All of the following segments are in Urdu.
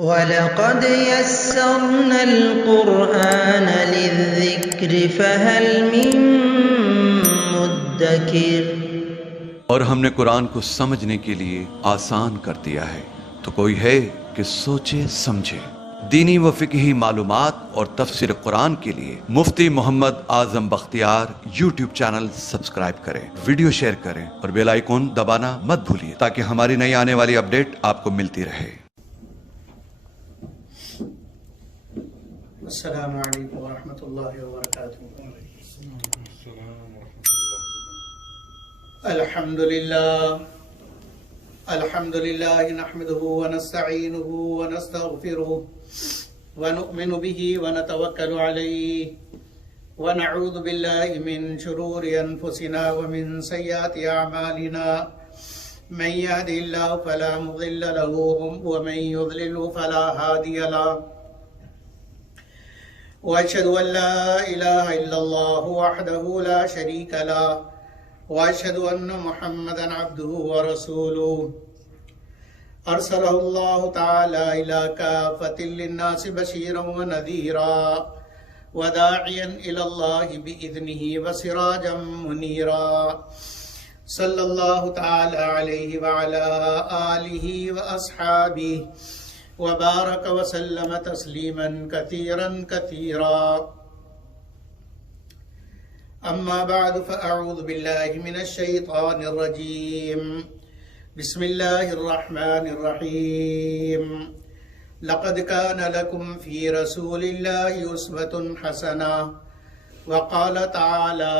وَلَقَدْ يَسَّرْنَا الْقُرْآنَ لِلذِّكْرِ فَهَلْ مِن مُّدَّكِرٍ، اور ہم نے قرآن کو سمجھنے کے لیے آسان کر دیا ہے، تو کوئی ہے کہ سوچے سمجھے۔ دینی و فقہی معلومات اور تفسیر قرآن کے لیے مفتی Muhammad Azam Bakhtiyar YouTube channel subscribe کریں، ویڈیو شیئر کریں اور بیل آئیکن دبانا مت بھولیے تاکہ ہماری نئی آنے والی اپڈیٹ آپ کو ملتی رہے۔ السلام علیکم ورحمۃ اللہ وبرکاتہ۔ الحمد للہ نحمده ونستعینه ونستغفره ونؤمن به ونتوکل علیہ ونعوذ باللہ من شرور انفسنا ومن سیئات اعمالنا، من يهده اللہ فلا مضل له ومن يضلل فلا هادی له، وأشهد أن لا إله إلا الله وحده لا شريك له، وأشهد أن محمدا عبده ورسوله، أرسله الله تعالى إلى كافة للناس بشيرا ونذيرا وداعيا إلى الله بإذنه وسراجا منيرا، صلى الله تعالى عليه وعلى آله وأصحابه وبارك وسلم تسلیما كثيرا كثيرا، اما بعد فاعوذ باللہ من الشیطان الرجیم، بسم اللہ الرحمن الرحیم، لقد كان لكم في رسول الله أسوة حسنة، وقال تعالى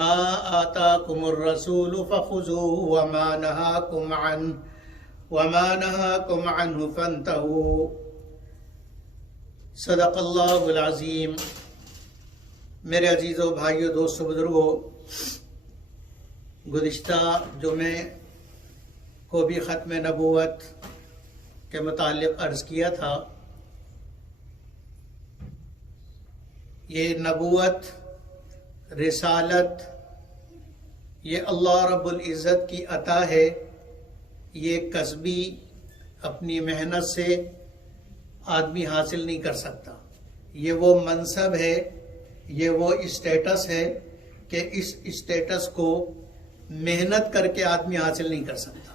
ما آتاكم الرسول فخذوه وما نهاكم عنه فانتهوا، صدق اللہ العظیم۔ میرے عزیزو، بھائیو، دوستو، بزرگو، گزشتہ جمعے کو بھی ختم نبوت کے متعلق عرض کیا تھا۔ یہ نبوت، رسالت، یہ اللہ رب العزت کی عطا ہے۔ یہ کسبی اپنی محنت سے آدمی حاصل نہیں کر سکتا۔ یہ وہ منصب ہے، یہ وہ اسٹیٹس ہے کہ اس اسٹیٹس کو محنت کر کے آدمی حاصل نہیں کر سکتا۔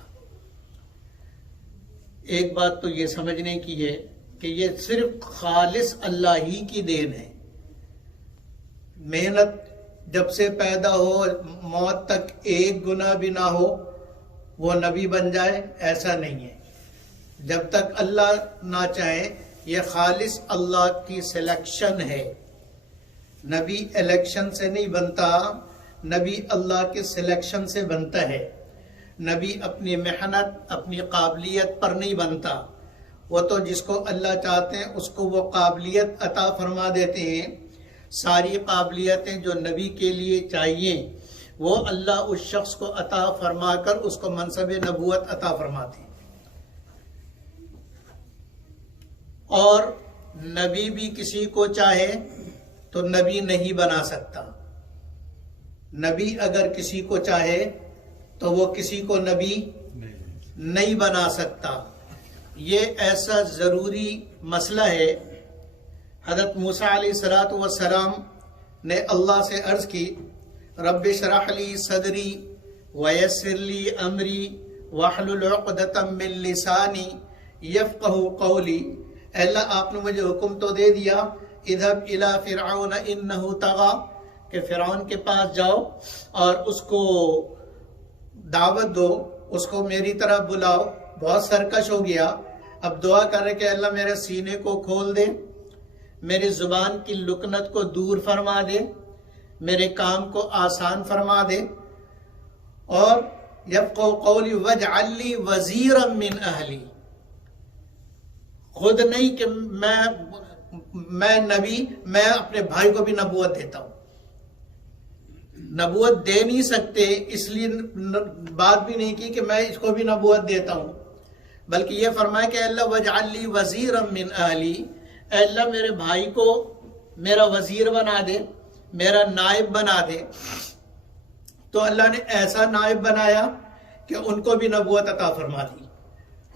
ایک بات تو یہ سمجھنے کی ہے کہ یہ صرف خالص اللہ ہی کی دین ہے۔ محنت جب سے پیدا ہو موت تک ایک گناہ بھی نہ ہو وہ نبی بن جائے، ایسا نہیں ہے۔ جب تک اللہ نہ چاہے، یہ خالص اللہ کی سلیکشن ہے۔ نبی الیکشن سے نہیں بنتا، نبی اللہ کے سلیکشن سے بنتا ہے۔ نبی اپنی محنت، اپنی قابلیت پر نہیں بنتا۔ وہ تو جس کو اللہ چاہتے ہیں اس کو وہ قابلیت عطا فرما دیتے ہیں۔ ساری قابلیتیں جو نبی کے لیے چاہیے وہ اللہ اس شخص کو عطا فرما کر اس کو منصب نبوت عطا فرماتے ہیں۔ اور نبی بھی کسی کو چاہے تو نبی نہیں بنا سکتا۔ نبی اگر کسی کو چاہے تو وہ کسی کو نبی نہیں بنا سکتا۔ یہ ایسا ضروری مسئلہ ہے۔ حضرت موسیٰ علیہ السلام نے اللہ سے عرض کی، رب اشرح لی صدری ویسر لی امری واحلل عقدۃ من لسانی یفقہوا قولی۔ اے اللہ، آپ نے مجھے حکم تو دے دیا، اذهب الی فرعون انہ طغی، کہ فرعون کے پاس جاؤ اور اس کو دعوت دو، اس کو میری طرف بلاؤ، بہت سرکش ہو گیا۔ اب دعا کر رہے کہ اللہ میرے سینے کو کھول دے، میری زبان کی لکنت کو دور فرما دے، میرے کام کو آسان فرما دے، اور یفقہوا قولی واجعل لی وزیرا من اہلی۔ خود نہیں کہ میں نبی، میں اپنے بھائی کو بھی نبوت دیتا ہوں۔ نبوت دے نہیں سکتے، اس لیے بات بھی نہیں کی کہ میں اس کو بھی نبوت دیتا ہوں، بلکہ یہ فرمایا کہ اللہ واجعل لی وزیرا من اہلی، اے اللہ میرے بھائی کو میرا وزیر بنا دے، میرا نائب بنا دے۔ تو اللہ نے ایسا نائب بنایا کہ ان کو بھی نبوت عطا فرما دی۔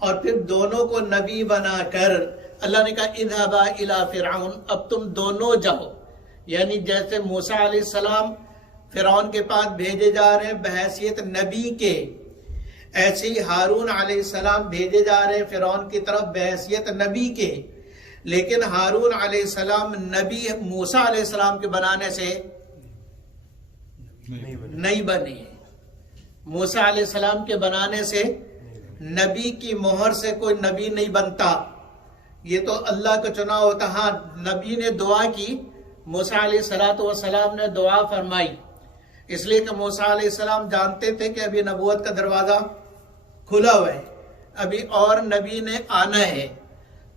اور پھر دونوں کو نبی بنا کر اللہ نے کہا اذهبا الى فرعون، اب تم دونوں جاؤ. یعنی جیسے موسیٰ علیہ السلام فرعون کے پاس بھیجے جا رہے ہیں بحیثیت نبی کے، ایسے ہی ہارون علیہ السلام بھیجے جا رہے ہیں فرعون کی طرف بحیثیت نبی کے. لیکن ہارون علیہ السلام نبی موسیٰ علیہ السلام کے بنانے سے نہیں بنے. موسیٰ علیہ السلام کے بنانے سے نبی کی مہر سے کوئی نبی نہیں بنتا، یہ تو اللہ کا چنا ہوتا. ہاں نبی نے دعا کی، موسیٰ علیہ السلام نے دعا فرمائی، اس لیے کہ موسیٰ علیہ السلام جانتے تھے کہ ابھی نبوت کا دروازہ کھلا ہوا ہے، ابھی اور نبی نے آنا ہے،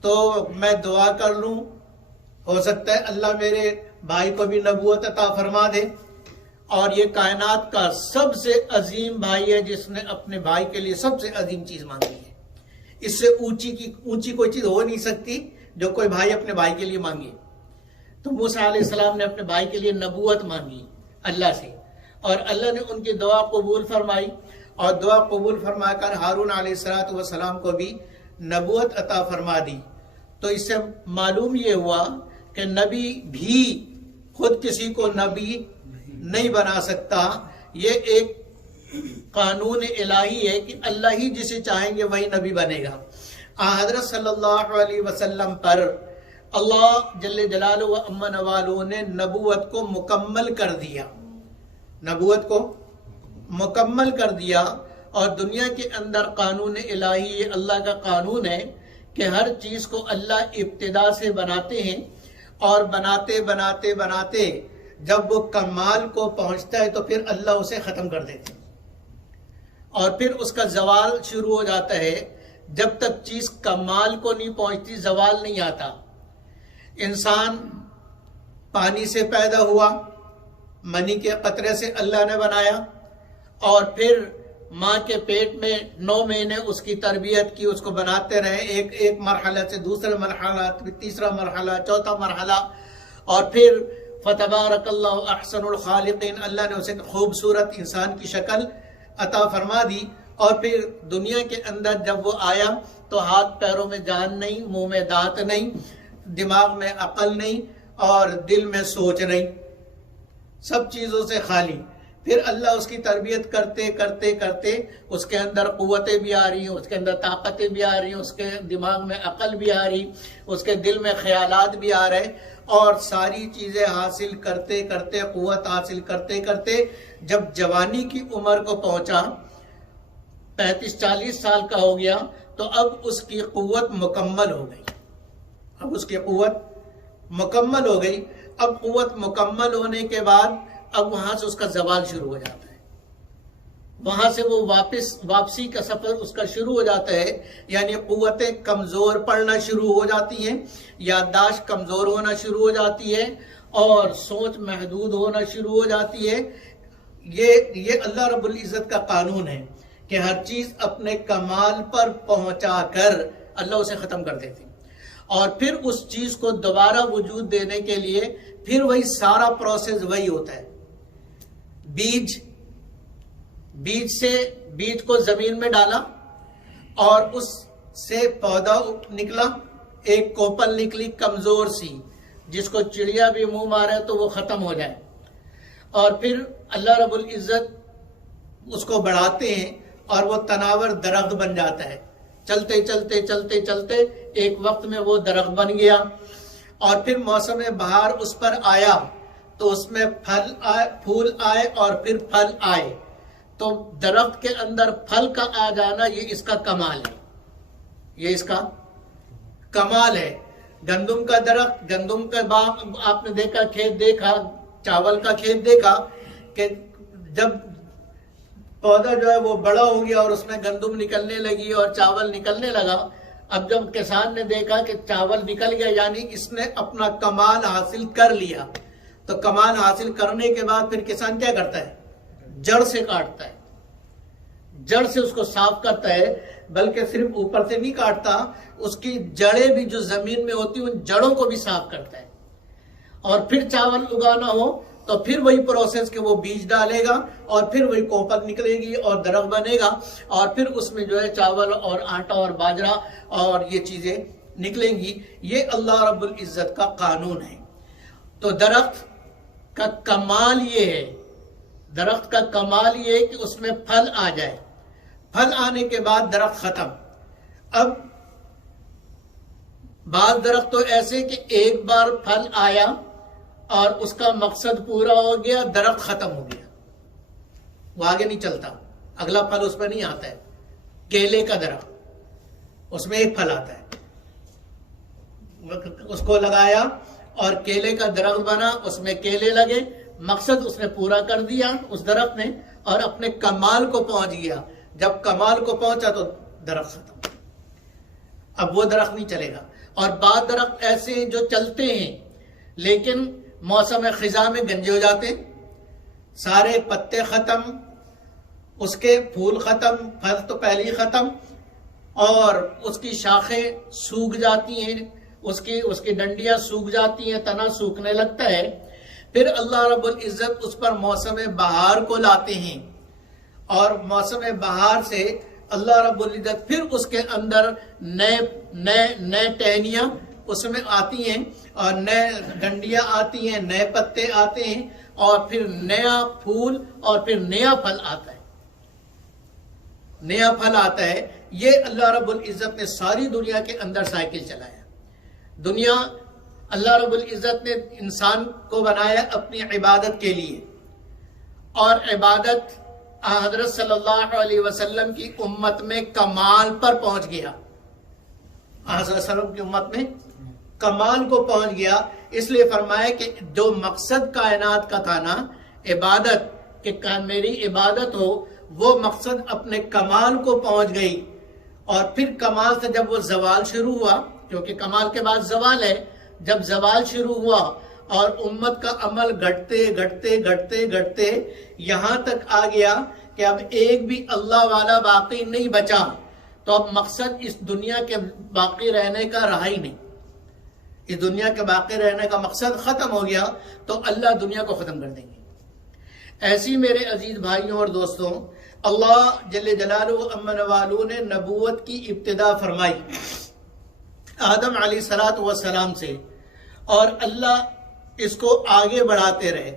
تو میں دعا کر لوں، ہو سکتا ہے اللہ میرے بھائی کو بھی نبوت عطا فرما دے. اور یہ کائنات کا سب سے عظیم بھائی ہے جس نے اپنے بھائی کے لیے سب سے عظیم چیز مانگی ہے. اس سے اونچی کوئی چیز ہو نہیں سکتی جو کوئی بھائی اپنے بھائی کے لیے مانگے. تو موسیٰ علیہ السلام نے اپنے بھائی کے لیے نبوت مانگی اللہ سے، اور اللہ نے ان کی دعا قبول فرمائی، اور دعا قبول فرما کر ہارون علیہ السلام کو بھی نبوت عطا فرما دی. تو اس سے معلوم یہ ہوا کہ نبی بھی خود کسی کو نبی نہیں بنا سکتا. یہ ایک قانون الہی ہے کہ اللہ ہی جسے چاہیں گے وہی نبی بنے گا. حضرت صلی اللہ علیہ وسلم پر اللہ جل جلالہ و عم نوالہ نے نبوت کو مکمل کر دیا، نبوت کو مکمل کر دیا. اور دنیا کے اندر قانون الہی یہ اللہ کا قانون ہے کہ ہر چیز کو اللہ ابتدا سے بناتے ہیں، اور بناتے بناتے بناتے جب وہ کمال کو پہنچتا ہے تو پھر اللہ اسے ختم کر دیتے ہیں، اور پھر اس کا زوال شروع ہو جاتا ہے. جب تک چیز کمال کو نہیں پہنچتی زوال نہیں آتا. انسان پانی سے پیدا ہوا، منی کے قطرے سے اللہ نے بنایا، اور پھر ماں کے پیٹ میں 9 مہینے اس کی تربیت کی، اس کو بناتے رہے، ایک مرحلہ سے دوسرا مرحلہ، تیسرا مرحلہ، چوتھا مرحلہ، اور پھر فتبارک اللہ احسن الخالقین، اللہ نے اسے خوبصورت انسان کی شکل عطا فرما دی. اور پھر دنیا کے اندر جب وہ آیا تو ہاتھ پیروں میں جان نہیں، منہ میں دانت نہیں، دماغ میں عقل نہیں، اور دل میں سوچ نہیں، سب چیزوں سے خالی. پھر اللہ اس کی تربیت کرتے کرتے کرتے اس کے اندر قوتیں بھی آ رہی ہیں، اس کے اندر طاقتیں بھی آ رہی ہیں، اس کے دماغ میں عقل بھی آ رہی، اس کے دل میں خیالات بھی آ رہے، اور ساری چیزیں حاصل کرتے کرتے، قوت حاصل کرتے کرتے جب جوانی کی عمر کو پہنچا، 35-40 سال کا ہو گیا، تو اب اس کی قوت مکمل ہو گئی. اب اس کی قوت مکمل ہو گئی. اب قوت مکمل ہونے کے بعد اب وہاں سے اس کا زوال شروع ہو جاتا ہے، وہاں سے وہ واپسی کا سفر اس کا شروع ہو جاتا ہے. یعنی قوتیں کمزور پڑنا شروع ہو جاتی ہیں، یادداشت کمزور ہونا شروع ہو جاتی ہے، اور سوچ محدود ہونا شروع ہو جاتی ہے. یہ اللہ رب العزت کا قانون ہے کہ ہر چیز اپنے کمال پر پہنچا کر اللہ اسے ختم کر دیتے، اور پھر اس چیز کو دوبارہ وجود دینے کے لیے پھر وہی سارا پروسیس وہی ہوتا ہے. بیج کو زمین میں ڈالا، اور اس سے پودا نکلا، ایک کوپل نکلی کمزور سی، جس کو چڑیا بھی منہ مارے تو وہ ختم ہو جائے، اور پھر اللہ رب العزت اس کو بڑھاتے ہیں اور وہ تناور درخت بن جاتا ہے. چلتے چلتے چلتے چلتے ایک وقت میں وہ درخت بن گیا، اور پھر موسم بہار اس پر آیا تو اس میں پھول آئے اور پھر پھل آئے. تو درخت کے اندر پھل کا آ جانا یہ اس کا کمال ہے، یہ اس کا کمال ہے. گندم کا درخت، گندم کا باغ آپ نے دیکھا، کھیت دیکھا، چاول کا کھیت دیکھا، کہ جب پودا جو ہے وہ بڑا ہو گیا اور اس میں گندم نکلنے لگی اور چاول نکلنے لگا. اب جب کسان نے دیکھا کہ چاول نکل گیا، یعنی اس نے اپنا کمال حاصل کر لیا، تو کمال حاصل کرنے کے بعد پھر کسان کیا کرتا ہے؟ جڑ سے کاٹتا ہے، جڑ سے اس کو صاف کرتا ہے. بلکہ صرف اوپر سے نہیں کاٹتا، اس کی جڑیں بھی جو زمین میں ہوتی ہیں ان جڑوں کو بھی صاف کرتا ہے. اور پھر چاول اگانا ہو تو پھر وہی پروسیس کہ وہ بیج ڈالے گا اور پھر وہی کوپل نکلے گی اور درخت بنے گا اور پھر اس میں جو ہے چاول اور آٹا اور باجرہ اور یہ چیزیں نکلیں گی. یہ اللہ رب العزت کا قانون ہے. تو درخت کا کمال یہ ہے، درخت کا کمال یہ ہے کہ اس میں پھل آ جائے، پھل آنے کے بعد درخت ختم. اب بعض درخت تو ایسے کہ ایک بار پھل آیا اور اس کا مقصد پورا ہو گیا، درخت ختم ہو گیا، وہ آگے نہیں چلتا، اگلا پھل اس میں نہیں آتا ہے. کیلے کا درخت، اس میں ایک پھل آتا ہے، اس کو لگایا اور کیلے کا درخت بنا، اس میں کیلے لگے، مقصد اس نے پورا کر دیا اس درخت نے اور اپنے کمال کو پہنچ گیا. جب کمال کو پہنچا تو درخت ختم، اب وہ درخت نہیں چلے گا. اور بعض درخت ایسے ہیں جو چلتے ہیں لیکن موسم خزاں میں گنجے ہو جاتے ہیں، سارے پتے ختم، اس کے پھول ختم، پھل تو پہلے ہی ختم، اور اس کی شاخیں سوکھ جاتی ہیں، اس کی ڈنڈیاں سوکھ جاتی ہیں، تنا سوکھنے لگتا ہے. پھر اللہ رب العزت اس پر موسم بہار کو لاتے ہیں اور موسم بہار سے اللہ رب العزت پھر اس کے اندر نئے ٹہنیاں اس میں آتی ہیں اور نئے ڈنڈیاں آتی ہیں، نئے پتے آتے ہیں اور پھر نیا پھول اور پھر نیا پھل آتا ہے، نیا پھل آتا ہے. یہ اللہ رب العزت نے ساری دنیا کے اندر سائیکل چلایا. دنیا اللہ رب العزت نے انسان کو بنایا اپنی عبادت کے لیے، اور عبادت حضرت صلی اللہ علیہ وسلم کی امت میں کمال پر پہنچ گیا. حضرت صلی اللہ علیہ وسلم کی امت میں کمال کو پہنچ گیا. اس لیے فرمایا کہ جو مقصد کائنات کا تھا نا، عبادت، کہ میری عبادت ہو، وہ مقصد اپنے کمال کو پہنچ گئی. اور پھر کمال سے جب وہ زوال شروع ہوا، کیونکہ کمال کے بعد زوال ہے، جب زوال شروع ہوا اور امت کا عمل گھٹتے گھٹتے گھٹتے گھٹتے یہاں تک آ گیا کہ اب ایک بھی اللہ والا باقی نہیں بچا، تو اب مقصد اس دنیا کے باقی رہنے کا رہا ہی نہیں. اس دنیا کے باقی رہنے کا مقصد ختم ہو گیا تو اللہ دنیا کو ختم کر دیں گے. ایسی میرے عزیز بھائیوں اور دوستوں، اللہ جل جلالہ امن والو نے نبوت کی ابتدا فرمائی آدم علیہ السلام سے، اور اللہ اس کو آگے بڑھاتے رہے.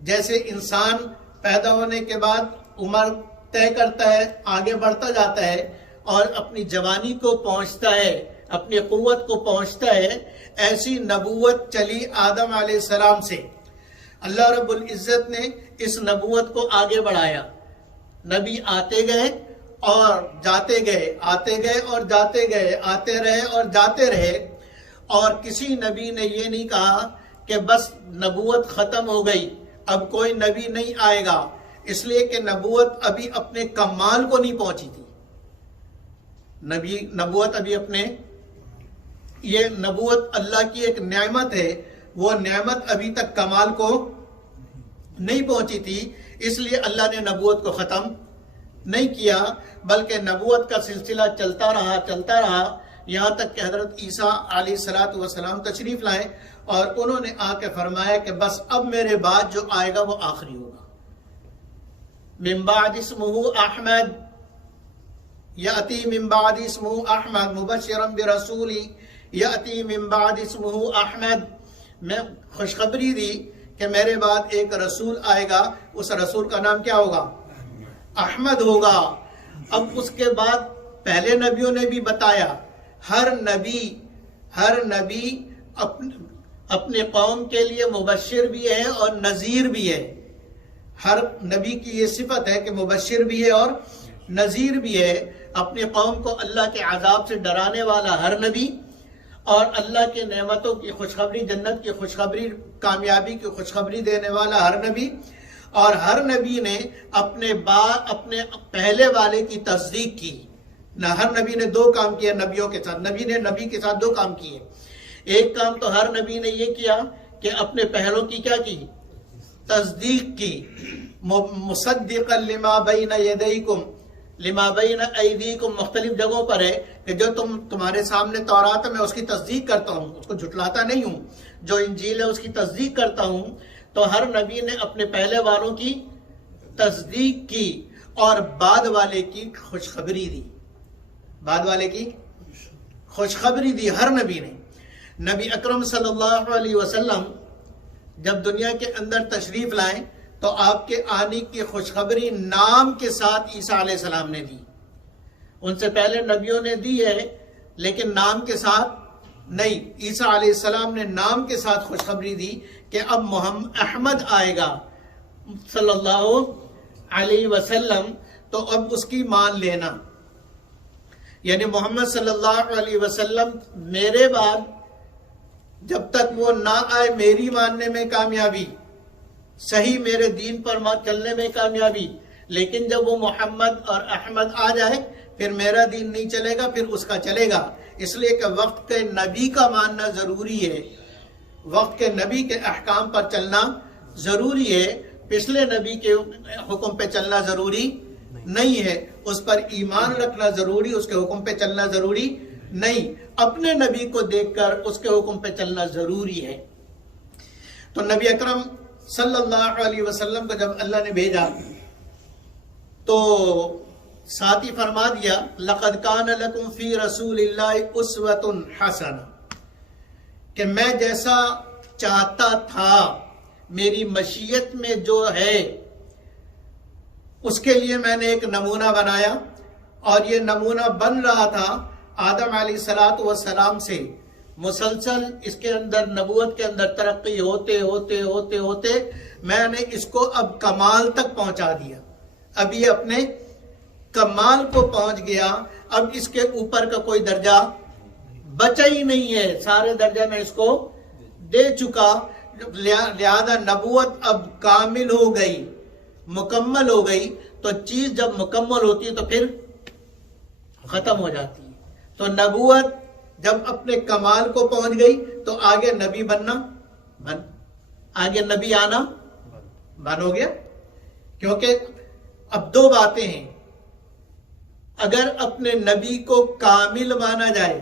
جیسے انسان پیدا ہونے کے بعد عمر طے کرتا ہے، آگے بڑھتا جاتا ہے اور اپنی جوانی کو پہنچتا ہے، اپنی قوت کو پہنچتا ہے، ایسی نبوت چلی آدم علیہ السلام سے. اللہ رب العزت نے اس نبوت کو آگے بڑھایا. نبی آتے گئے اور جاتے گئے، آتے گئے اور جاتے گئے، آتے رہے اور جاتے رہے. اور کسی نبی نے یہ نہیں کہا کہ بس نبوت ختم ہو گئی، اب کوئی نبی نہیں آئے گا، اس لیے کہ نبوت ابھی اپنے کمال کو نہیں پہنچی تھی. نبوت ابھی یہ نبوت اللہ کی ایک نعمت ہے، وہ نعمت ابھی تک کمال کو نہیں پہنچی تھی. اس لیے اللہ نے نبوت کو ختم نہیں کیا، بلکہ نبوت کا سلسلہ چلتا رہا یہاں تک کہ حضرت عیسیٰ علیہ السلام تشریف لائے اور انہوں نے آ کے فرمایا کہ بس اب میرے بعد جو آئے گا وہ آخری ہوگا. من بعد اسمہ احمد یأتی من بعد اسمہ احمد مبشرا برسول یأتی من بعد اسمہ احمد. میں خوشخبری دی کہ میرے بعد ایک رسول آئے گا، اس رسول کا نام کیا ہوگا؟ احمد ہوگا. اب اس کے بعد پہلے نبیوں نے بھی بتایا، ہر نبی اپنے قوم کے لیے مبشر بھی ہے اور نذیر بھی ہے. ہر نبی کی یہ صفت ہے کہ مبشر بھی ہے اور نذیر بھی ہے. اپنی قوم کو اللہ کے عذاب سے ڈرانے والا ہر نبی، اور اللہ کے نعمتوں کی خوشخبری، جنت کی خوشخبری، کامیابی کی خوشخبری دینے والا ہر نبی. اور ہر نبی نے اپنے پہلے والے کی تصدیق کی. نہ ہر نبی نے دو کام کیے نبیوں کے ساتھ، نبی کے ساتھ دو کام کیے. ایک کام تو ہر نبی نے یہ کیا کہ اپنے پہلوں کی کیا کی؟ تصدیق کی. مصدقا لما بین یدیکم لما بین ایدیکم مختلف جگہوں پر ہے کہ جو تمہارے سامنے تورات ہے میں اس کی تصدیق کرتا ہوں، اس کو جھٹلاتا نہیں ہوں. جو انجیل ہے اس کی تصدیق کرتا ہوں. تو ہر نبی نے اپنے پہلے والوں کی تصدیق کی اور بعد والے کی خوشخبری دی. بعد والے کی خوشخبری دی ہر نبی نے. نبی اکرم صلی اللہ علیہ وسلم جب دنیا کے اندر تشریف لائیں تو آپ کے آنے کی خوشخبری نام کے ساتھ عیسیٰ علیہ السلام نے دی. ان سے پہلے نبیوں نے دی ہے لیکن نام کے ساتھ نہیں. عیسیٰ علیہ السلام نے نام کے ساتھ خوشخبری دی کہ اب محمد احمد آئے گا صلی اللہ علیہ وسلم، تو اب اس کی مان لینا. یعنی محمد صلی اللہ علیہ وسلم میرے بعد جب تک وہ نہ آئے میری ماننے میں کامیابی، صحیح میرے دین پر چلنے میں کامیابی، لیکن جب وہ محمد اور احمد آ جائے پھر میرا دین نہیں چلے گا، پھر اس کا چلے گا. اس لیے کہ وقت کے نبی کا ماننا ضروری ہے، وقت کے نبی کے احکام پر چلنا ضروری ہے. پچھلے نبی کے حکم پہ چلنا ضروری نہیں ہے، اس پر ایمان رکھنا ضروری، اس کے حکم پہ چلنا ضروری نہیں. اپنے نبی کو دیکھ کر اس کے حکم پہ چلنا ضروری ہے. تو نبی اکرم صلی اللہ علیہ وسلم کو جب اللہ نے بھیجا تو ساتھ ہی فرما دیا لَقَدْ كَانَ لَكُمْ فِي رَسُولِ اللَّهِ أُسْوَةٌ حَسَنَةٌ، کہ میں جیسا چاہتا تھا میری مشیت میں جو ہے اس کے لیے میں نے ایک نمونہ بنایا، اور یہ نمونہ بن رہا تھا آدم علیہ السلام سے. مسلسل اس کے اندر نبوت کے اندر ترقی ہوتے ہوتے ہوتے ہوتے میں نے اس کو اب کمال تک پہنچا دیا. اب یہ اپنے کمال کو پہنچ گیا، اب اس کے اوپر کا کوئی درجہ بچا ہی نہیں ہے، سارے درجہ میں اس کو دے چکا. لہذا نبوت اب کامل ہو گئی، مکمل ہو گئی. تو چیز جب مکمل ہوتی ہے تو پھر ختم ہو جاتی ہے. تو نبوت جب اپنے کمال کو پہنچ گئی تو آگے نبی بننا آگے نبی آنا بن ہو گیا. کیونکہ اب دو باتیں ہیں، اگر اپنے نبی کو کامل مانا جائے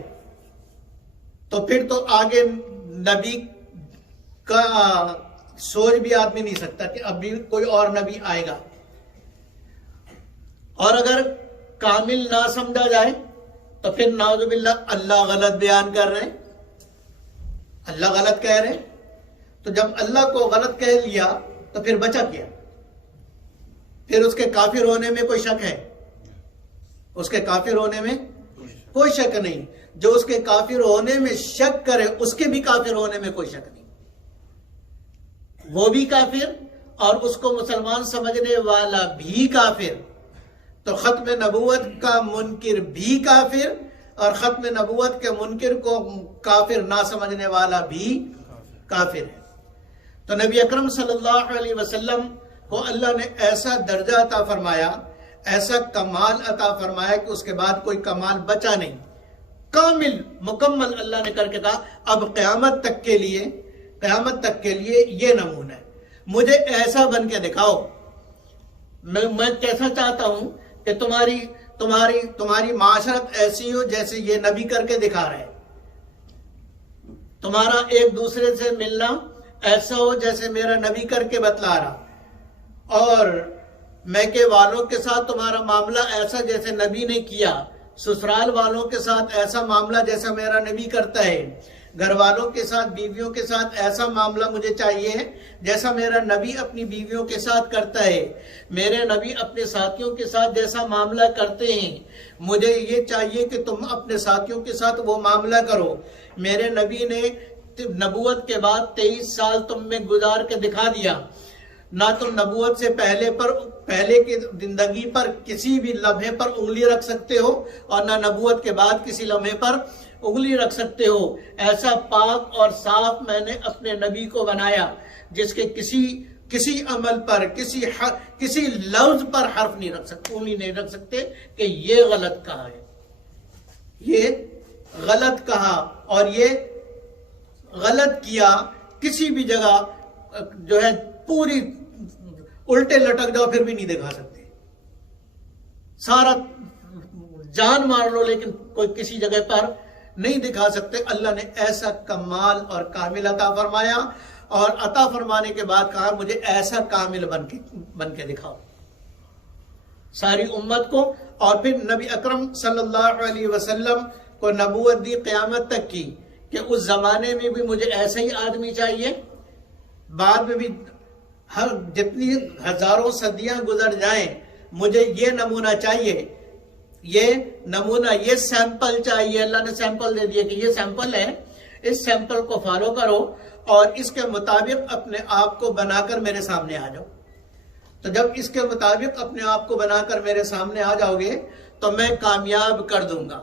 تو پھر تو آگے نبی کا سوچ بھی آدمی نہیں سکتا کہ اب بھی کوئی اور نبی آئے گا. اور اگر کامل نہ سمجھا جائے تو پھر نعوذ باللہ اللہ غلط بیان کر رہے ہیں، اللہ غلط کہہ رہے ہیں. تو جب اللہ کو غلط کہہ لیا تو پھر بچا کیا؟ پھر اس کے کافر ہونے میں کوئی شک ہے؟ اس کے کافر ہونے میں کوئی شک نہیں. جو اس کے کافر ہونے میں شک کرے اس کے بھی کافر ہونے میں کوئی شک نہیں. وہ بھی کافر اور اس کو مسلمان سمجھنے والا بھی کافر. تو ختم نبوت کا منکر بھی کافر اور ختم نبوت کے منکر کو کافر نہ سمجھنے والا بھی کافر ہے. تو نبی اکرم صلی اللہ علیہ وسلم کو اللہ نے ایسا درجہ عطا فرمایا، ایسا کمال عطا فرمایا کہ اس کے بعد کوئی کمال بچا نہیں. کامل مکمل اللہ نے کر کے کہا اب قیامت تک کے لیے یہ نمونہ ہے، مجھے ایسا بن کے دکھاؤ. میں کیسا چاہتا ہوں کہ تمہاری معاشرت ایسی ہو جیسے یہ نبی کر کے دکھا رہے. تمہارا ایک دوسرے سے ملنا ایسا ہو جیسے میرا نبی کر کے بتلا رہا. اور میکے والوں کے ساتھ تمہارا معاملہ ایسا جیسے نبی نے کیا. سسرال والوں کے ساتھ ایسا معاملہ جیسا میرا نبی کرتا ہے. گھر والوں کے ساتھ بیویوں کے ساتھ ایسا معاملہ مجھے چاہیے جیسا میرا نبی اپنی بیویوں کے ساتھ کرتا ہے. میرے نبی اپنے ساتھیوں کے ساتھ جیسا معاملہ کرتے ہیں مجھے یہ چاہیے کہ تم اپنے ساتھیوں کے ساتھ وہ معاملہ کرو. میرے نبی نے نبوت کے بعد 23 سال تم میں گزار کے دکھا دیا. نہ تم نبوت سے پہلے کی زندگی پر کسی بھی لمحے پر انگلی رکھ سکتے ہو اور نہ نبوت کے بعد کسی لمحے پر انگلی رکھ سکتے ہو. ایسا پاک اور صاف میں نے اپنے نبی کو بنایا جس کے کسی عمل پر کسی لفظ پر حرف نہیں رکھ سکتے، انگلی نہیں رکھ سکتے کہ یہ غلط کہا ہے، یہ غلط کہا اور یہ غلط کیا. کسی بھی جگہ جو ہے پوری الٹے لٹک جاؤ پھر بھی نہیں دکھا سکتے. سارا جان مار لو لیکن کوئی کسی جگہ پر نہیں دکھا سکتے. اللہ نے ایسا کمال اور کامل عطا فرمایا اور عطا فرمانے کے بعد کہا مجھے ایسا کامل بن کے دکھاؤ ساری امت کو. اور پھر نبی اکرم صلی اللہ علیہ وسلم کو نبوت دی قیامت تک کی کہ اس زمانے میں بھی مجھے ایسا ہی آدمی چاہیے, بعد میں بھی ہر جتنی ہزاروں صدیاں گزر جائیں مجھے یہ نمونہ چاہیے, یہ نمونہ, یہ سیمپل چاہیے. اللہ نے سیمپل دے دیا کہ یہ سیمپل ہے, اس سیمپل کو فالو کرو اور اس کے مطابق اپنے آپ کو بنا کر میرے سامنے آ جاؤ. تو جب اس کے مطابق اپنے آپ کو بنا کر میرے سامنے آ جاؤ گے تو میں کامیاب کر دوں گا.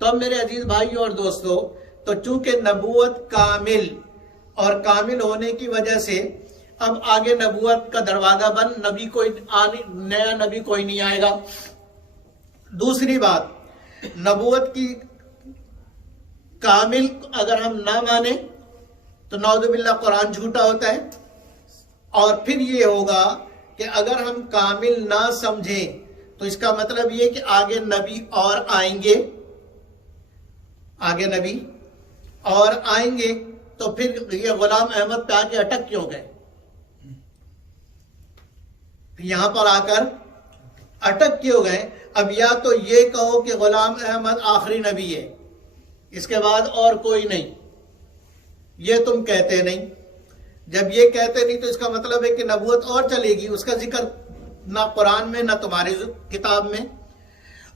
تو اب میرے عزیز بھائیوں اور دوستو, تو چونکہ نبوت کامل اور کامل ہونے کی وجہ سے اب آگے نبوت کا دروازہ بند, نیا نبی کوئی نہیں آئے گا. دوسری بات, نبوت کی کامل اگر ہم نہ مانیں تو نعوذ باللہ قرآن جھوٹا ہوتا ہے. اور پھر یہ ہوگا کہ اگر ہم کامل نہ سمجھیں تو اس کا مطلب یہ کہ آگے نبی اور آئیں گے, آگے نبی اور آئیں گے, تو پھر یہ غلام احمد پہ آ کے اٹک کیوں گئے؟ یہاں پر آ کر اٹک کیوں گئے؟ اب یا تو یہ کہو کہ غلام احمد آخری نبی ہے, اس کے بعد اور کوئی نہیں, یہ تم کہتے نہیں. جب یہ کہتے نہیں تو اس کا مطلب ہے کہ نبوت اور چلے گی, اس کا ذکر نہ قرآن میں نہ تمہاری کتاب میں.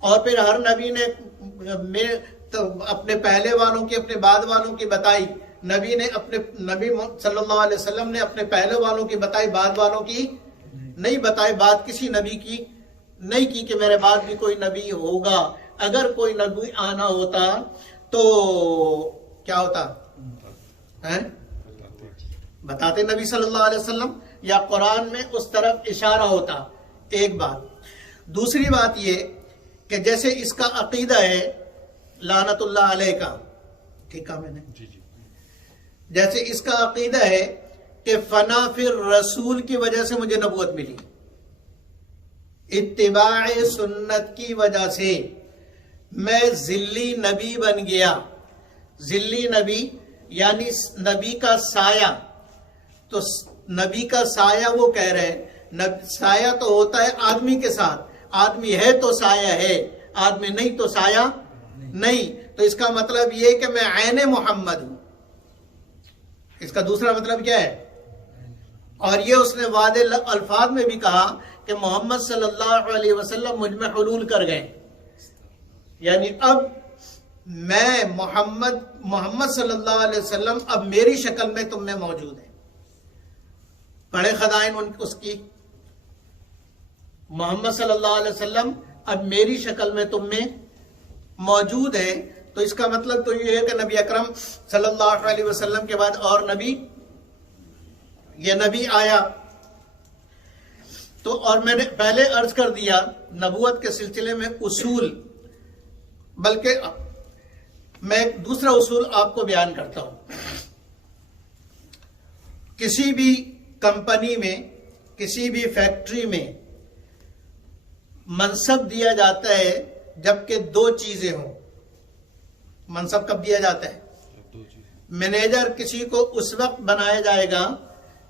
اور پھر ہر نبی نے اپنے پہلے والوں کی اپنے بعد والوں کی بتائی, نبی صلی اللہ علیہ وسلم نے اپنے پہلے والوں کی بتائی, بعد والوں کی نہیں بتائی. بات کسی نبی کی نہیں کی کہ میرے بعد بھی کوئی نبی ہوگا. اگر کوئی نبی آنا ہوتا تو کیا ہوتا ہے؟ بتاتے نبی صلی اللہ علیہ وسلم, یا قرآن میں اس طرف اشارہ ہوتا. ایک بات. دوسری بات یہ کہ جیسے اس کا عقیدہ ہے لعنت اللہ علیہ کا, ٹھیک ہے, میں نے جیسے اس کا عقیدہ ہے کہ فنا پھر رسول کی وجہ سے مجھے نبوت ملی, اتباع سنت کی وجہ سے میں ذلی نبی بن گیا. ذلی نبی یعنی نبی کا سایہ. تو نبی کا سایہ وہ کہہ رہے ہیں, سایہ تو ہوتا ہے آدمی کے ساتھ, آدمی ہے تو سایہ ہے, آدمی نہیں تو سایہ نہیں. تو اس کا مطلب یہ کہ میں عین محمد ہوں. اس کا دوسرا مطلب کیا ہے؟ اور یہ اس نے واضح الفاظ میں بھی کہا کہ محمد صلی اللہ علیہ وسلم مجھ میں حلول کر گئے, یعنی اب میں محمد صلی اللہ علیہ وسلم اب میری شکل میں تم میں موجود ہے. بڑے خزائن اس کی, محمد صلی اللہ علیہ وسلم اب میری شکل میں تم میں موجود ہے. تو اس کا مطلب تو یہ ہے کہ نبی اکرم صلی اللہ علیہ وسلم کے بعد اور نبی, یہ نبی آیا. تو اور میں نے پہلے عرض کر دیا نبوت کے سلسلے میں اصول, بلکہ میں ایک دوسرا اصول آپ کو بیان کرتا ہوں. کسی بھی کمپنی میں, کسی بھی فیکٹری میں منصب دیا جاتا ہے جبکہ دو چیزیں ہوں. منصب کب دیا جاتا ہے؟ مینیجر کسی کو اس وقت بنایا جائے گا,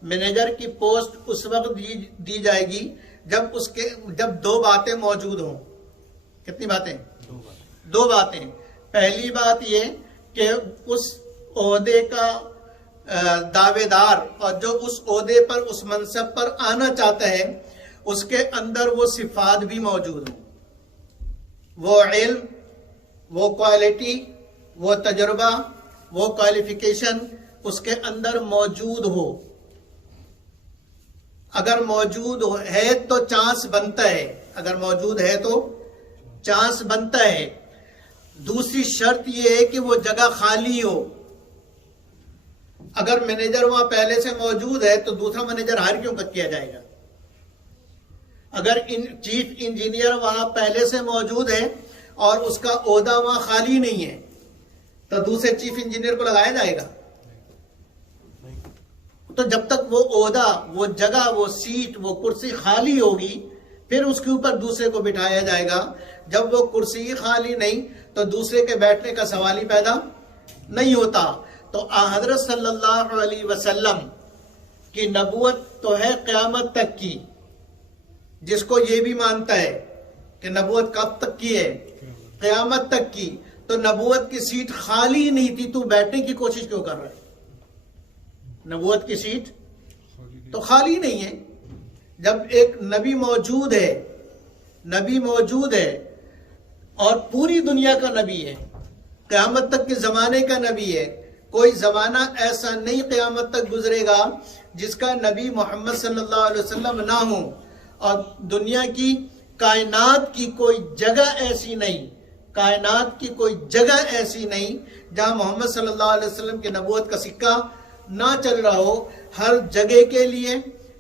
مینیجر کی پوسٹ اس وقت دی جائے گی جب دو باتیں موجود ہوں. کتنی باتیں؟ دو باتیں. پہلی بات یہ کہ اس عہدے کا دعوے دار اور جو اس عہدے پر, اس منصب پر آنا چاہتا ہے, اس کے اندر وہ صفات بھی موجود ہوں, وہ علم, وہ کوالٹی, وہ تجربہ, وہ کوالیفیکیشن اس کے اندر موجود ہو. اگر موجود ہے تو چانس بنتا ہے, اگر موجود ہے تو چانس بنتا ہے. دوسری شرط یہ ہے کہ وہ جگہ خالی ہو. اگر مینیجر وہاں پہلے سے موجود ہے تو دوسرا مینیجر ہائر کیوں کیا جائے گا؟ اگر چیف انجینئر وہاں پہلے سے موجود ہے اور اس کا عہدہ وہاں خالی نہیں ہے تو دوسرے چیف انجینئر کو لگایا جائے گا؟ تو جب تک وہ عہدہ, وہ جگہ, وہ سیٹ, وہ کرسی خالی ہوگی پھر اس کے اوپر دوسرے کو بٹھایا جائے گا. جب وہ کرسی خالی نہیں تو دوسرے کے بیٹھنے کا سوال ہی پیدا نہیں ہوتا. تو حضرت صلی اللہ علیہ وسلم کہ نبوت تو ہے قیامت تک کی، جس کو یہ بھی مانتا ہے کہ نبوت کب تک کی ہے؟ قیامت تک کی، تو نبوت کی سیٹ خالی نہیں تھی، تو بیٹھنے کی کوشش کیوں کر رہا ہے؟ نبوت کی سیٹ تو خالی نہیں ہے۔ جب ایک نبی موجود ہے، نبی موجود ہے اور پوری دنیا کا نبی ہے، قیامت تک کے زمانے کا نبی ہے، کوئی زمانہ ایسا نہیں قیامت تک گزرے گا جس کا نبی محمد صلی اللہ علیہ وسلم نہ ہو، اور دنیا کی کائنات کی کوئی جگہ ایسی نہیں، کائنات کی کوئی جگہ ایسی نہیں جہاں محمد صلی اللہ علیہ وسلم کی نبوت کا سکہ نہ چل رہا ہو۔ ہر جگہ کے لیے،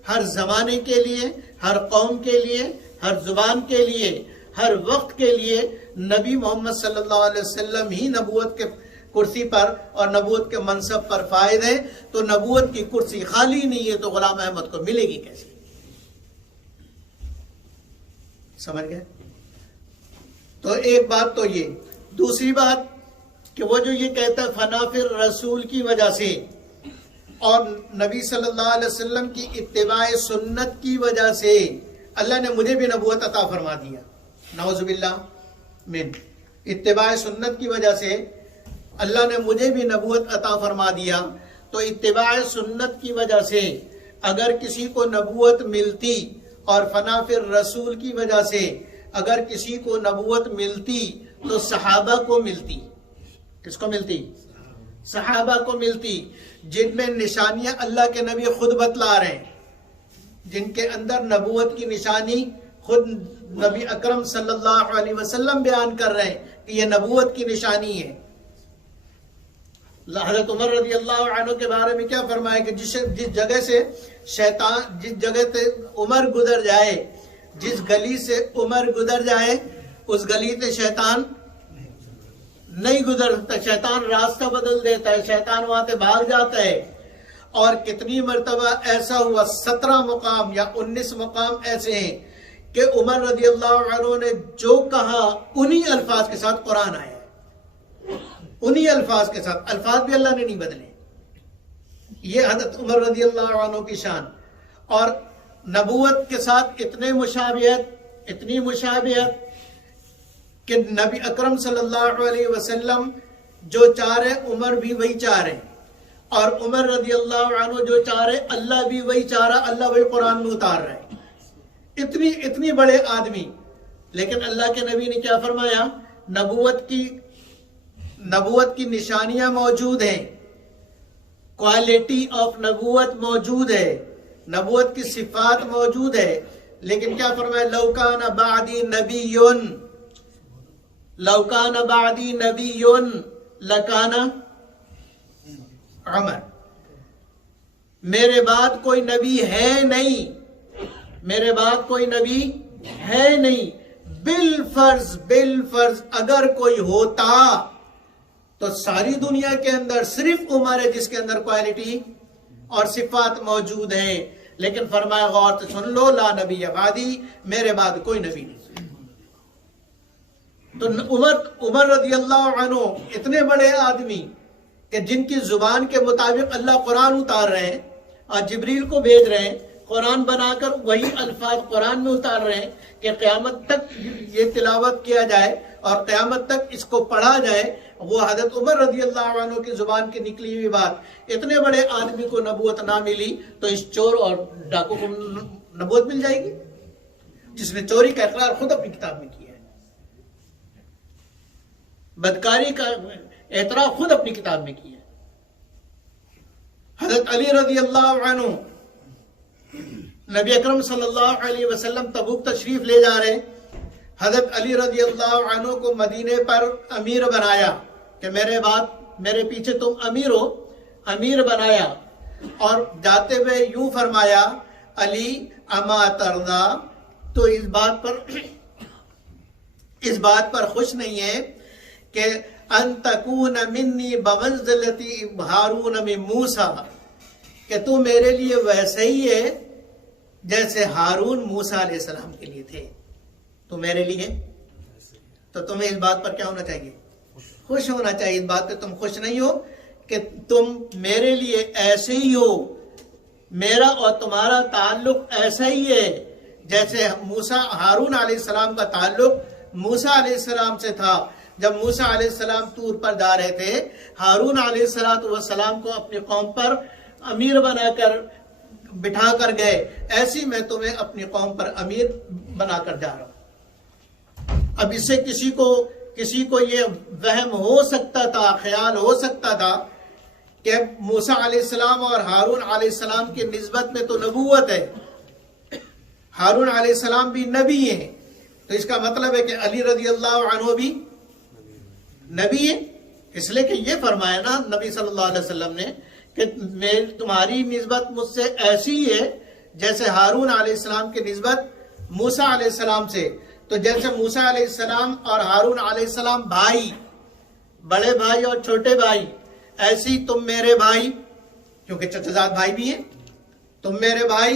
ہر زمانے کے لیے، ہر قوم کے لیے، ہر زبان کے لیے، ہر وقت کے لیے نبی محمد صلی اللہ علیہ وسلم ہی نبوت کے کرسی پر اور نبوت کے منصب پر فائد ہے۔ تو نبوت کی کرسی خالی نہیں ہے تو غلام احمد کو ملے گی کیسے؟ سمجھ گئے؟ تو ایک بات تو یہ، دوسری بات کہ وہ جو یہ کہتا ہے فنا فی رسول کی وجہ سے اور نبی صلی اللہ علیہ وسلم کی اتباع سنت کی وجہ سے اللہ نے مجھے بھی نبوت عطا فرما دیا، نعوذ باللہ من، اتباع سنت کی وجہ سے اللہ نے مجھے بھی نبوت عطا فرما دیا۔ تو اتباع سنت کی وجہ سے اگر کسی کو نبوت ملتی اور فنا فی رسول کی وجہ سے اگر کسی کو نبوت ملتی تو صحابہ کو ملتی۔ کس کو ملتی؟ صحابہ کو ملتی، جن میں نشانیاں اللہ کے نبی خود بتلا رہے ہیں، جن کے اندر نبوت کی نشانی خود نبی اکرم صلی اللہ علیہ وسلم بیان کر رہے ہیں کہ یہ نبوت کی نشانی ہے۔ حضرت عمر رضی اللہ عنہ کے بارے میں کیا فرمایا کہ جس جگہ سے شیطان، جس جگہ سے عمر گزر جائے، جس گلی سے عمر گزر جائے اس گلی سے شیطان نہیں گزر سکتا، شیطان راستہ بدل دیتا ہے، شیطان وہاں سے بھاگ جاتا ہے۔ اور کتنی مرتبہ ایسا ہوا، 17 مقام یا 19 مقام ایسے ہیں کہ عمر رضی اللہ عنہ نے جو کہا انہی الفاظ کے ساتھ قرآن آیا، انہی الفاظ کے ساتھ، الفاظ بھی اللہ نے نہیں بدلے۔ یہ حضرت عمر رضی اللہ عنہ کی شان، اور نبوت کے ساتھ اتنی مشابہت کہ نبی اکرم صلی اللہ علیہ وسلم جو چاہ رہے عمر بھی وہی چاہ رہے، اور عمر رضی اللہ عنہ جو چاہ رہے اللہ بھی وہی چاہ رہا، اللہ وہی قرآن میں اتار رہا ہے۔ اتنی بڑے آدمی، لیکن اللہ کے نبی نے کیا فرمایا؟ نبوت کی نشانیاں موجود ہیں، کوالٹی آف نبوت موجود ہے، نبوت کی صفات موجود ہے، لیکن کیا فرمایا؟ لو کان بعدی نبی لکان عمر، میرے بعد کوئی نبی ہے نہیں، میرے بعد کوئی نبی ہے نہیں، بالفرض اگر کوئی ہوتا تو ساری دنیا کے اندر صرف عمر ہے جس کے اندر کوالٹی اور صفات موجود ہیں، لیکن فرمایا غور سے سن لو، لا نبی بعدی، میرے بعد کوئی نبی نہیں۔ تو عمر رضی اللہ عنہ اتنے بڑے آدمی کہ جن کی زبان کے مطابق اللہ قرآن اتار رہے ہیں اور جبریل کو بھیج رہے ہیں، قرآن بنا کر وہی الفاظ قرآن میں اتار رہے ہیں کہ قیامت تک یہ تلاوت کیا جائے اور قیامت تک اس کو پڑھا جائے، وہ حضرت عمر رضی اللہ عنہ کی زبان کی نکلی ہوئی بات، اتنے بڑے آدمی کو نبوت نہ ملی تو اس چور اور ڈاکو کو نبوت مل جائے گی، جس نے چوری کا اقرار خود اپنی کتاب میں کیا ہے، بدکاری کا اعتراف خود اپنی کتاب میں کیا ہے۔ حضرت علی رضی اللہ عنہ نبی اکرم صلی اللہ علیہ وسلم تبوک تشریف لے جا رہے، حضرت علی رضی اللہ عنہ کو مدینے پر امیر بنایا کہ میرے پیچھے تم امیر ہو، امیر بنایا، اور جاتے ہوئے یوں فرمایا علی اما ترضا، تو اس بات پر خوش نہیں ہے کہ ان تکون منی بمنزلتی ہارون من موسیٰ، کہ تو میرے لیے ویسے ہی ہے جیسے ہارون موسیٰ علیہ السلام کے لیے تھے، تو میرے لیے، تو تمہیں اس بات پر کیا ہونا چاہیے؟ خوش ہونا چاہیے۔ اس بات پہ تم خوش نہیں ہو کہ تم میرے لیے ایسے ہی ہو میرا اور تمہارا تعلق ایسا ہی ہے جیسے ہارون علیہ السلام کا تعلق موسیٰ علیہ السلام سے تھا. جب موسیٰ علیہ السلام طور پر جا رہے تھے، ہارون علیہ السلام کو اپنی قوم پر امیر بنا کر بٹھا کر گئے، ایسی میں تمہیں اپنی قوم پر امیر بنا کر جا رہا ہوں. اب اس سے کسی کو یہ وہم ہو سکتا تھا، خیال ہو سکتا تھا کہ موسیٰ علیہ السلام اور ہارون علیہ السلام کی نسبت میں تو نبوت ہے، ہارون علیہ السلام بھی نبی ہیں، تو اس کا مطلب ہے کہ علی رضی اللہ عنہ بھی نبی ہے. اس لیے کہ یہ فرمایا نا نبی صلی اللہ علیہ وسلم نے کہ تمہاری نسبت مجھ سے ایسی ہے جیسے ہارون علیہ السلام کی نسبت موسیٰ علیہ السلام سے. تو جیسے موسیٰ علیہ السلام اور ہارون علیہ السلام بھائی، بڑے بھائی اور چھوٹے بھائی، ایسی تم میرے بھائی، کیونکہ چچا زاد بھائی بھی ہیں، تم میرے بھائی.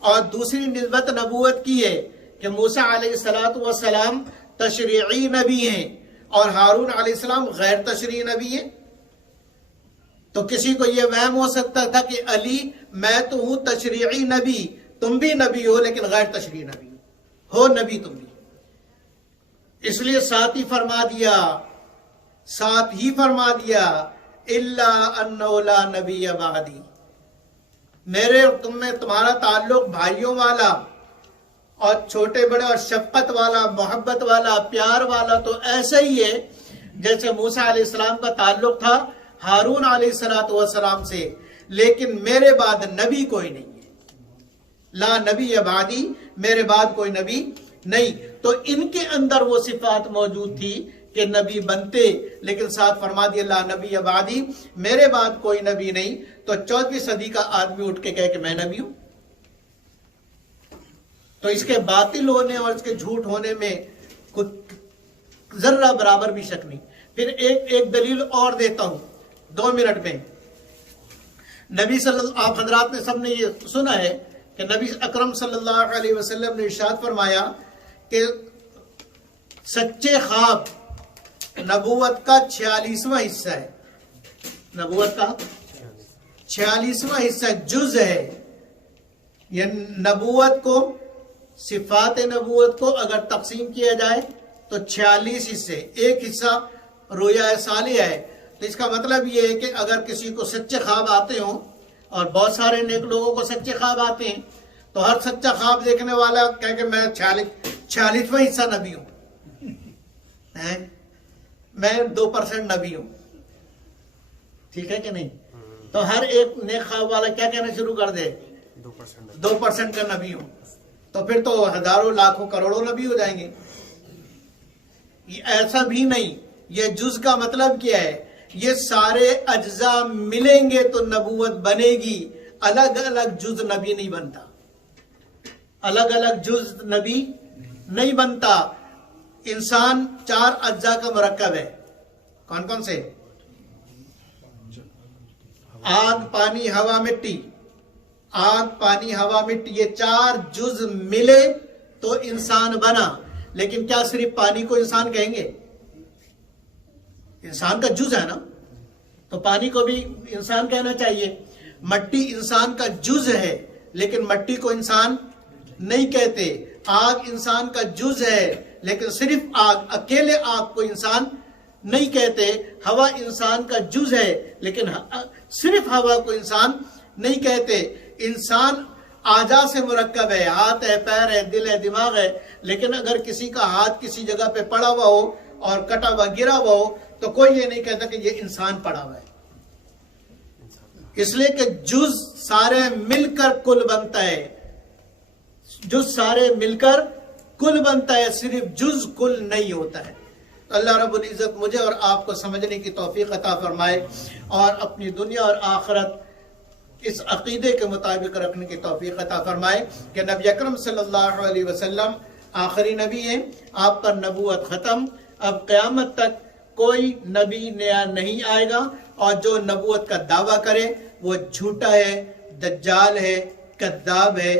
اور دوسری نسبت نبوت کی ہے کہ موسیٰ علیہ السلام تشریعی نبی ہیں اور ہارون علیہ السلام غیر تشریعی نبی ہیں. تو کسی کو یہ وہم ہو سکتا تھا کہ علی میں تو ہوں تشریعی نبی، تم بھی نبی ہو لیکن غیر تشریعی نبی ہو نبی تم بھی. اس لیے ساتھ ہی فرما دیا الا انہ لا نبی بعدی. میرے تم میں تمہارا تعلق بھائیوں والا اور چھوٹے بڑے اور شفقت والا، محبت والا، پیار والا تو ایسا ہی ہے جیسے موسیٰ علیہ السلام کا تعلق تھا ہارون علیہ السلام سے، لیکن میرے بعد نبی کوئی نہیں ہے. لا نبی بعدی، میرے بعد کوئی نبی نہیں. تو ان کے اندر وہ صفات موجود تھی کہ نبی بنتے، لیکن ساتھ فرما دیا لا نبی بعدی، میرے بعد کوئی نبی نہیں. تو 14ویں صدی کا آدمی اٹھ کے کہے کہ میں نبی ہوں، تو اس کے باطل ہونے اور اس کے جھوٹ ہونے میں کچھ ذرہ برابر بھی شک نہیں. پھر ایک دلیل اور دیتا ہوں 2 منٹ میں. نبی آپ حضرات نے سب نے یہ سنا ہے کہ نبی اکرم صلی اللہ علیہ وسلم نے ارشاد فرمایا کہ سچے خواب نبوت کا 46واں حصہ ہے، نبوت کا 46واں حصہ جز ہے. یہ نبوت کو، صفات نبوت کو اگر تقسیم کیا جائے تو 46 حصے، ایک حصہ رویا صالحہ ہے. تو اس کا مطلب یہ ہے کہ اگر کسی کو سچے خواب آتے ہوں، اور بہت سارے نیک لوگوں کو سچے خواب آتے ہیں، تو ہر سچا خواب دیکھنے والا کہے کہ میں 46واں حصہ نبی ہوں، میں 2% نبی ہوں. ٹھیک ہے کہ نہیں؟ تو ہر ایک نیک خواب والا کیا کہنا شروع کر دے؟ 2% کا نبی ہوں. تو پھر تو ہزاروں لاکھوں کروڑوں نبی ہو جائیں گے. ایسا بھی نہیں. یہ جز کا مطلب کیا ہے؟ یہ سارے اجزاء ملیں گے تو نبوت بنے گی. الگ الگ جز نبی نہیں بنتا، الگ الگ جز نبی نہیں بنتا. انسان 4 اجزاء کا مرکب ہے. کون کون سے؟ آگ، پانی، ہوا، مٹی. آگ، پانی، ہوا، مٹی، یہ 4 جز ملے تو انسان بنا. لیکن کیا صرف پانی کو انسان کہیں گے؟ انسان کا جز ہے نا، تو پانی کو بھی انسان کہنا چاہیے. مٹی انسان کا جز ہے لیکن مٹی کو انسان نہیں کہتے. آگ انسان کا جز ہے لیکن صرف آگ، اکیلے آگ کو انسان نہیں کہتے. ہوا انسان کا جز ہے لیکن صرف ہوا کو انسان نہیں کہتے. انسان اعضاء سے مرکب ہے، ہاتھ ہے، پیر ہے، دل ہے، دماغ ہے. لیکن اگر کسی کا ہاتھ کسی جگہ پہ پڑا ہوا ہو اور کٹا ہوا گرا ہوا ہو تو کوئی یہ نہیں کہتا کہ یہ انسان پڑا ہوا ہے. اس لیے کہ جز سارے مل کر کل بنتا ہے، جز سارے مل کر کل بنتا ہے، صرف جز کل نہیں ہوتا ہے. اللہ رب العزت مجھے اور آپ کو سمجھنے کی توفیق عطا فرمائے اور اپنی دنیا اور آخرت اس عقیدے کے مطابق رکھنے کی توفیق عطا فرمائے کہ نبی اکرم صلی اللہ علیہ وسلم آخری نبی ہیں. آپ پر نبوت ختم. اب قیامت تک کوئی نبی نیا نہیں آئے گا، اور جو نبوت کا دعویٰ کرے وہ جھوٹا ہے، دجال ہے، کذاب ہے،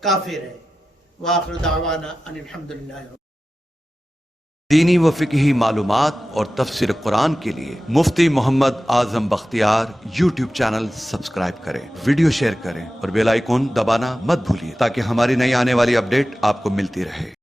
کافر ہے. وآخر دعوانا ان الحمدللہ. دینی و فقہی معلومات اور تفسیر قرآن کے لیے مفتی Muhammad Azam Bakhtiyar YouTube channel subscribe کریں، ویڈیو شیئر کریں اور بیل آئیکن دبانا مت بھولیے تاکہ ہماری نئی آنے والی اپڈیٹ آپ کو ملتی رہے۔